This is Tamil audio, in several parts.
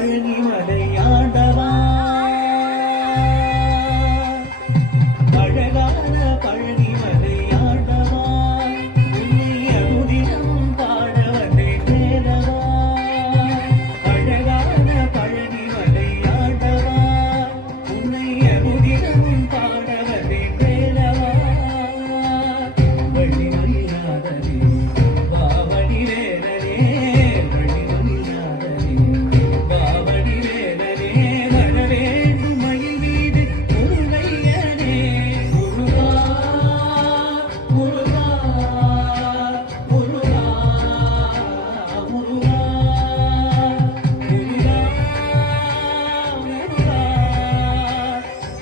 பழனி மலை ஆண்டவா, அழகான பழனி மலை ஆண்டவா, உன்னை அனுதினமும் பாட வந்தேன் வேலவா. அழகான பழனி மலை ஆண்டவா, உன்னை அனுதினமும் பாட வந்தேன் வேலவா. வள்ளி மயிலாதனே பாவடி வேலனே, வள்ளி மயிலாதனே பாவடி வேலனே, வர வேண்டும் மயில் மீது முருகையனே. முருகா முருகா முருகா முருகா முருகா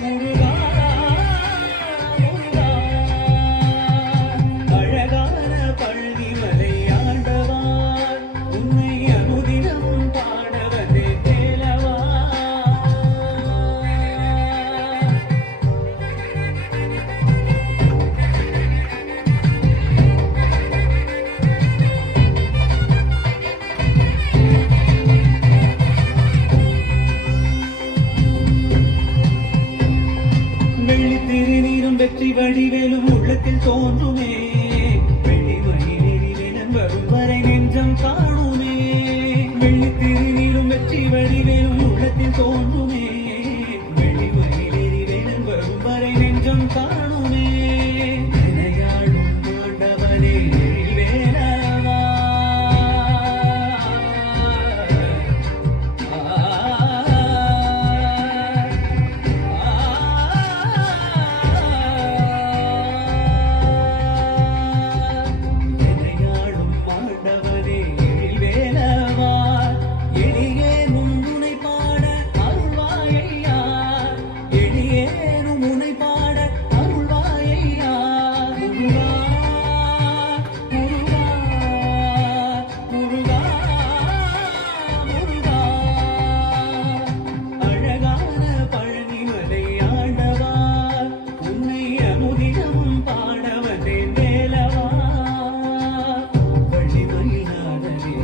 முருகா முருகா. அழகான பழனி மலை ஆண்டவா, உன்னை அனுதினமும் பாட வந்தேன் வேலவா. வெள்ளி திருநீரும் வெற்றி வடிவேலும் உள்ளத்தில் தோன்றுமே, வெள்ளி மயிலின் வரும் வரை நெஞ்சம் காணுமே. வெள்ளி திருநீரும் வெற்றி வடிவேலும் உள்ளத்தில் தோன்றுமே, வெள்ளி மயிலின் வரும் வரை நெஞ்சம் காணுமே. விளையாடும் ஆண்டவனே வேலவா, விளையாடும் ஆண்டவனே வேலவா, எளியேனும் உன்னை பாட அருள்வாயையா, எளியேனும் உன்னை பாட அருள்வாயையா. முருகா முருகா முருகா முருகா. அழகான பழனி மலை ஆண்டவா, உன்னை அனுதினமும் பாட வந்தேன் வேலவா. வள்ளி மயிலாதனே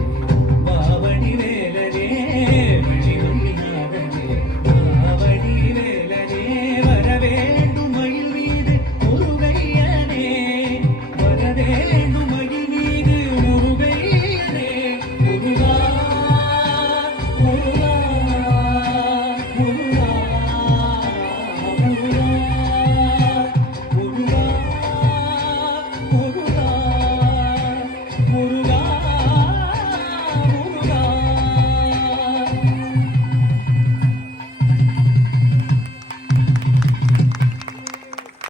பாவடி வேலனே, வள்ளி மயிலாதனே பாவடி வேலனே, வர வேண்டும் மயில் மீது முருகையனே, வர வேண்டும் மயில் மீது முருகையனே. முருகா முருகா முருகா முருகா முருகா முருகா.